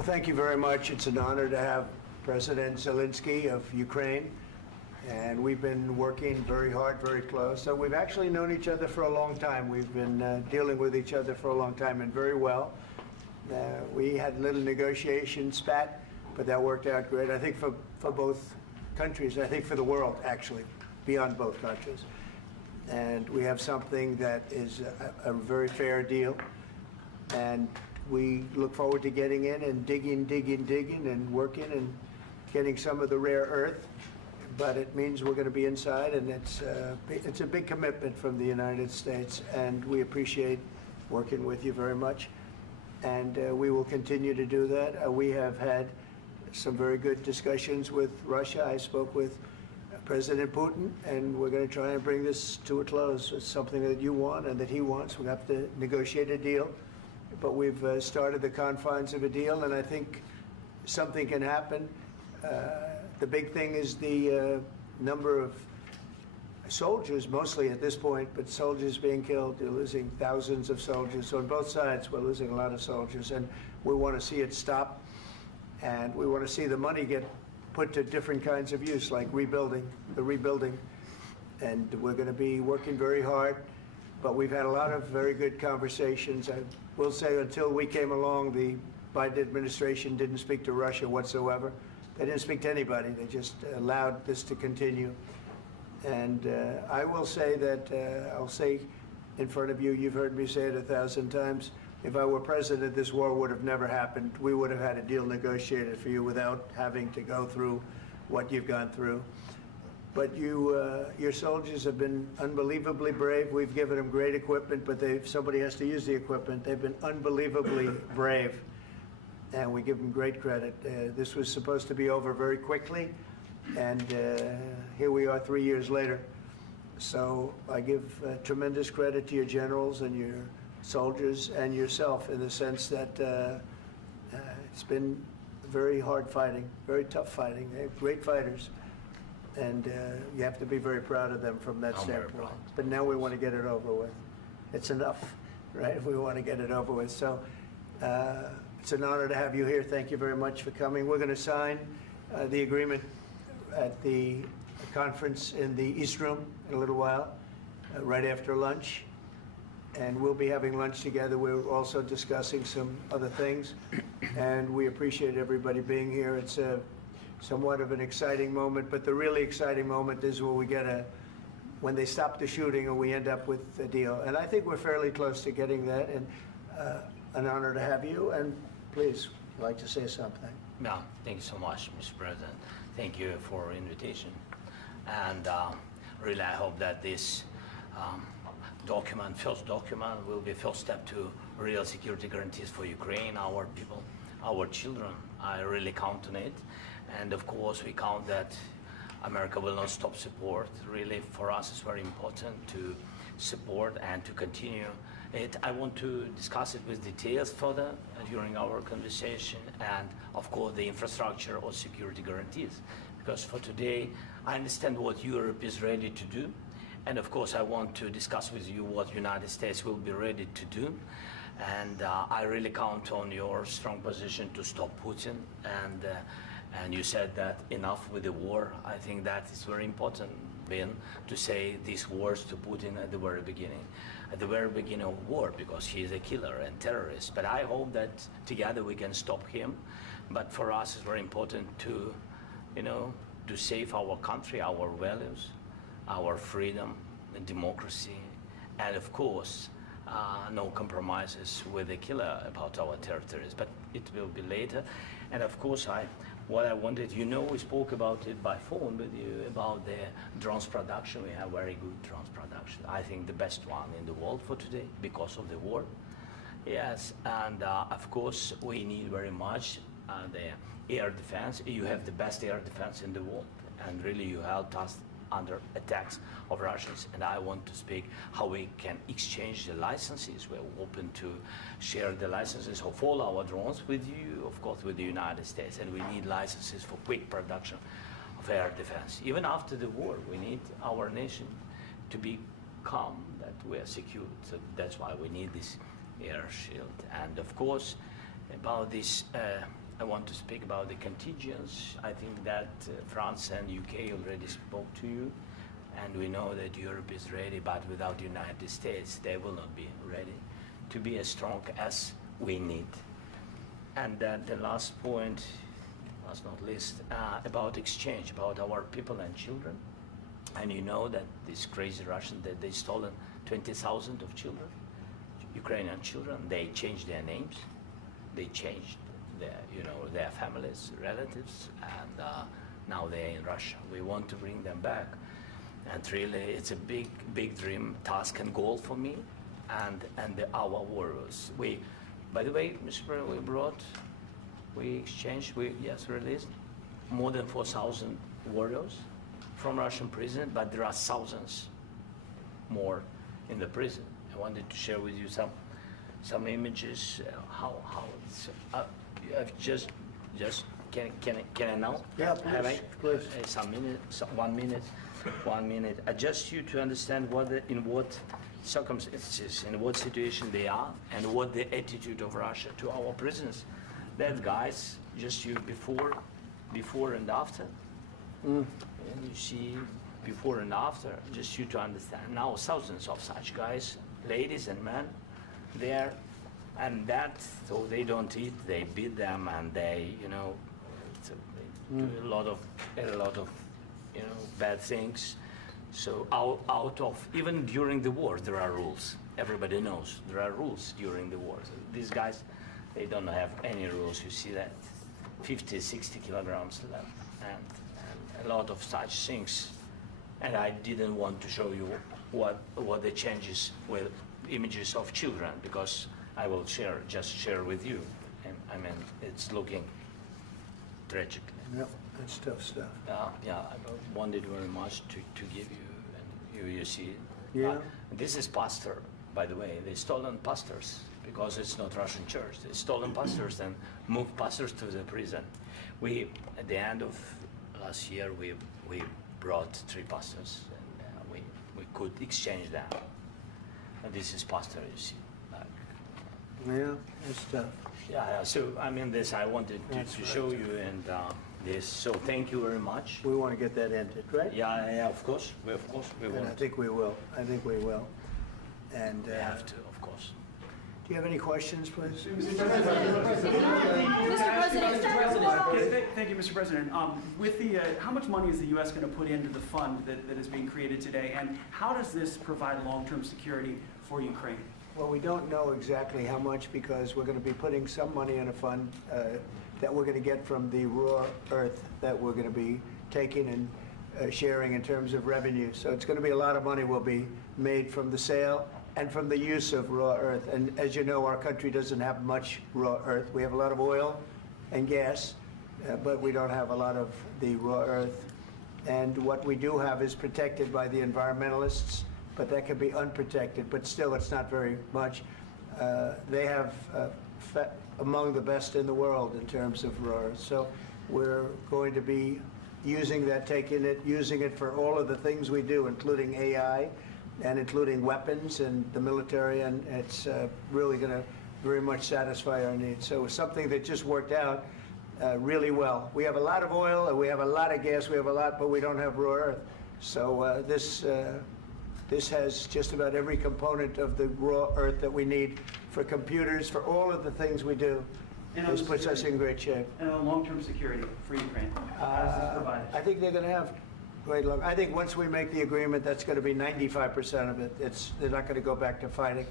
Well, thank you very much. It's an honor to have President Zelenskyy of Ukraine, and we've been working very hard, very close. So we've actually known each other for a long time. We've been dealing with each other for a long time and very well. We had a little negotiation spat, but that worked out great. I think for both countries, I think for the world, actually, beyond both countries. And we have something that is a very fair deal. And we look forward to getting in and digging and working and getting some of the rare earth. But it means we're going to be inside, and it's a big commitment from the United States, and we appreciate working with you very much. And we will continue to do that. We have had some very good discussions with Russia. I spoke with President Putin, and we're going to try and bring this to a close. It's something that you want and that he wants. We have to negotiate a deal. But we've started the confines of a deal, and I think something can happen. The big thing is the number of soldiers, mostly at this point, but soldiers being killed. You're losing thousands of soldiers. So on both sides, we're losing a lot of soldiers, and we want to see it stop. And we want to see the money get put to different kinds of use, like rebuilding. And we're going to be working very hard. But we've had a lot of very good conversations. I will say until we came along, the Biden administration didn't speak to Russia whatsoever. They didn't speak to anybody. They just allowed this to continue. And I will say that, I'll say in front of you, you've heard me say it 1,000 times, if I were president, this war would have never happened. We would have had a deal negotiated for you without having to go through what you've gone through. But your soldiers have been unbelievably brave. We've given them great equipment, but somebody has to use the equipment. They've been unbelievably brave, and we give them great credit. This was supposed to be over very quickly, and here we are 3 years later. So I give tremendous credit to your generals and your soldiers and yourself in the sense that it's been very hard fighting, very tough fighting. They're great fighters. And you have to be very proud of them from that standpoint. But now we want to get it over with. It's enough, right? We want to get it over with. So it's an honor to have you here. Thank you very much for coming. We're going to sign the agreement at the conference in the East Room in a little while, right after lunch. And we'll be having lunch together. We're also discussing some other things. And we appreciate everybody being here. It's somewhat of an exciting moment, but the really exciting moment is when they stop the shooting and we end up with a deal. And I think we're fairly close to getting that, and an honor to have you. And please, if you'd like to say something. Yeah, thank you so much, Mr. President. Thank you for invitation. And really, I hope that this first document, will be first step to real security guarantees for Ukraine, our people, our children. I really count on it. And of course, we count that America will not stop support. Really, for us, it's very important to support and to continue it. I want to discuss it with details further during our conversation, and of course, the infrastructure or security guarantees. Because for today, I understand what Europe is ready to do. And of course, I want to discuss with you what United States will be ready to do. And I really count on your strong position to stop Putin. And you said that enough with the war. I think that is very important, Ben, to say these words to Putin at the very beginning of war, because he is a killer and terrorist. But I hope that together we can stop him. But for us, it's very important to, to save our country, our values, our freedom and democracy, and of course, no compromises with the killer about our territories, but it will be later. And of course, what I wanted, we spoke about it by phone with you, about the drones production. We have very good drones production. I think the best one in the world for today because of the war. Yes, and of course, we need very much the air defense. You have the best air defense in the world, and really you helped us under attacks of Russians, and I want to speak how we can exchange the licenses. We're open to share the licenses of all our drones with you, of course, with the United States, and we need licenses for quick production of air defense. Even after the war, we need our nation to be calm, that we are secure. So that's why we need this air shield. And of course, about this I want to speak about the contingents. I think that France and UK already spoke to you, and we know that Europe is ready, but without the United States, they will not be ready to be as strong as we need. And then the last point, last not least, about exchange, about our people and children. And you know that these crazy Russians, that they stolen 20,000 of children, Ukrainian children. They changed their names, they changed their families, relatives, and now they're in Russia. We want to bring them back, and really, it's a big dream, task, and goal for me, and our warriors. By the way, Mr. President, we exchanged, released more than 4,000 warriors from Russian prison, but there are thousands more in the prison. I wanted to share with you some images. How it's can I now? Yeah, please. One minute. Just you to understand in what circumstances, in what situation they are, and what the attitude of Russia to our prisoners. That guys, just you before and after. And you see before and after, just you to understand. Now thousands of such guys, ladies and men, there, and that, so they don't eat, they beat them, and they, they do a lot of bad things. So out of, even during the war, there are rules. Everybody knows there are rules during the war. So these guys, they don't have any rules. You see that 50, 60 kilograms left, and a lot of such things. And I didn't want to show you what the changes with images of children, because I will just share with you. And I mean, it's looking tragic. Yep, that's tough stuff. Yeah, I wanted very much to give you, and you see. Yeah. This is pastor, by the way. They stolen pastors because it's not Russian church. They stolen pastors and moved pastors to the prison. At the end of last year, we brought 3 pastors, and we could exchange them. And this is pastor, you see. Yeah, that's tough. Yeah. So I mean, this I wanted to show you, and this. So thank you very much. We want to get that ended, right? Yeah. Of course, we And want. I think we will. And We have to, of course. do you have any questions, please? Mr. President. Thank you, Mr. President. With the, how much money is the U.S. going to put into the fund that is being created today, and how does this provide long-term security for Ukraine? Well, we don't know exactly how much, because we're going to be putting some money in a fund that we're going to get from the raw earth that we're going to be taking and sharing in terms of revenue. So it's going to be a lot of money will be made from the sale and from the use of raw earth. And as you know, our country doesn't have much raw earth. We have a lot of oil and gas, but we don't have a lot of the raw earth. And what we do have is protected by the environmentalists, but that can be unprotected, but still it's not very much. They have among the best in the world in terms of raw earth. So we're going to be using that, using it for all of the things we do, including AI and including weapons and the military, and it's really going to very much satisfy our needs. So it's something that just worked out really well. We have a lot of oil, and we have a lot of gas, but we don't have raw earth. So this has just about every component of the raw earth that we need for computers, for all of the things we do. This puts us in great shape. And on long-term security for Ukraine, how does this provide? I think they're going to have great luck. I think once we make the agreement, that's going to be 95% of it. They're not going to go back to fighting.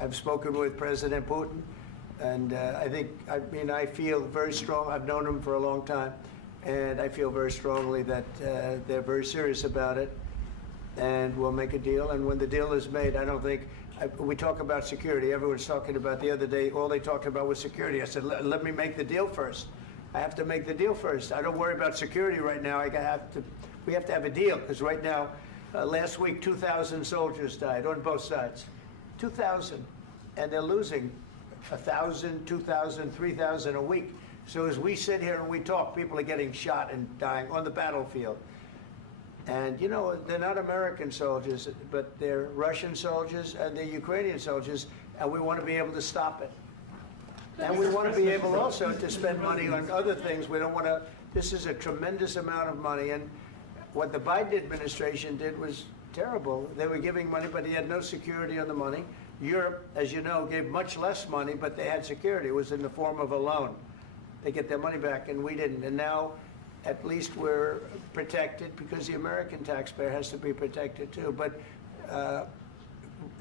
I've spoken with President Putin, and I feel very strong. I've known him for a long time, and I feel very strongly that they're very serious about it, and we'll make a deal. And when the deal is made, I don't think, we talk about security. Everyone's talking about the other day, all they talked about was security. I said, let me make the deal first. I have to make the deal first. I don't worry about security right now. We have to have a deal, because right now, last week, 2,000 soldiers died on both sides. 2,000, and they're losing 1,000, 2,000, 3,000 a week. So as we sit here and we talk, people are getting shot and dying on the battlefield. And you know, they're not American soldiers, but they're Russian soldiers and they're Ukrainian soldiers, and we want to be able to stop it. And we want to be able also to spend money on other things. We don't want to, this is a tremendous amount of money. And what the Biden administration did was terrible. They were giving money, but he had no security on the money. Europe, as you know, gave much less money, but they had security. It was in the form of a loan. They get their money back, and we didn't. And now, at least we're protected because the American taxpayer has to be protected too. But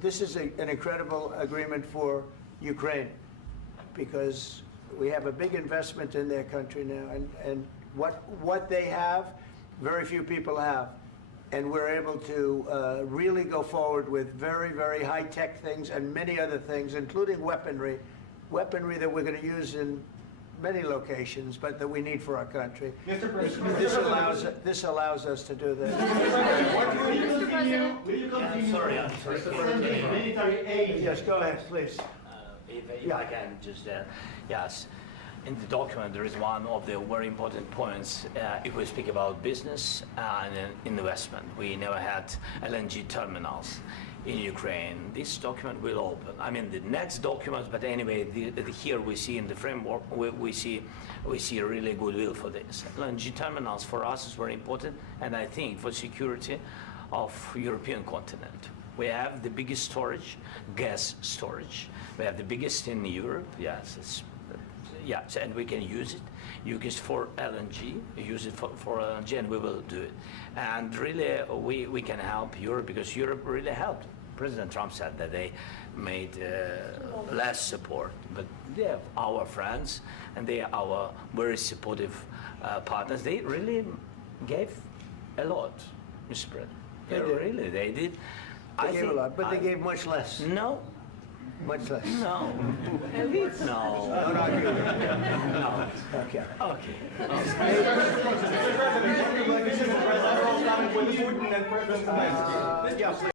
this is an incredible agreement for Ukraine because we have a big investment in their country now, and what they have, very few people have. And we're able to really go forward with very, very high-tech things and many other things, including weaponry that we're going to use in many locations, but that we need for our country. Mr. President, This allows us to do that. will you continue I'm sorry. sending military aid? Yes, go ahead, please. If I can just, yes. In the document, there is one of the very important points. If we speak about business and investment, we never had LNG terminals in Ukraine. This document will open. I mean, the next documents, but anyway, here we see in the framework, we see a really goodwill for this. LNG terminals for us is very important, and I think for security of European continent. We have the biggest storage, gas storage. We have the biggest in Europe. Yes, yes, and we can use it for LNG, use it for LNG, and we will do it. And really, we can help Europe because Europe really helped. President Trump said that they made less support, but they are our friends, and they are our very supportive partners. They really gave a lot, Mr. President. They did. They gave a lot, but they gave much less. No. Much less. No. No. No, not you. No. Okay. Okay. Mr. President, President Zelenskyy with Putin and President Zelenskyy.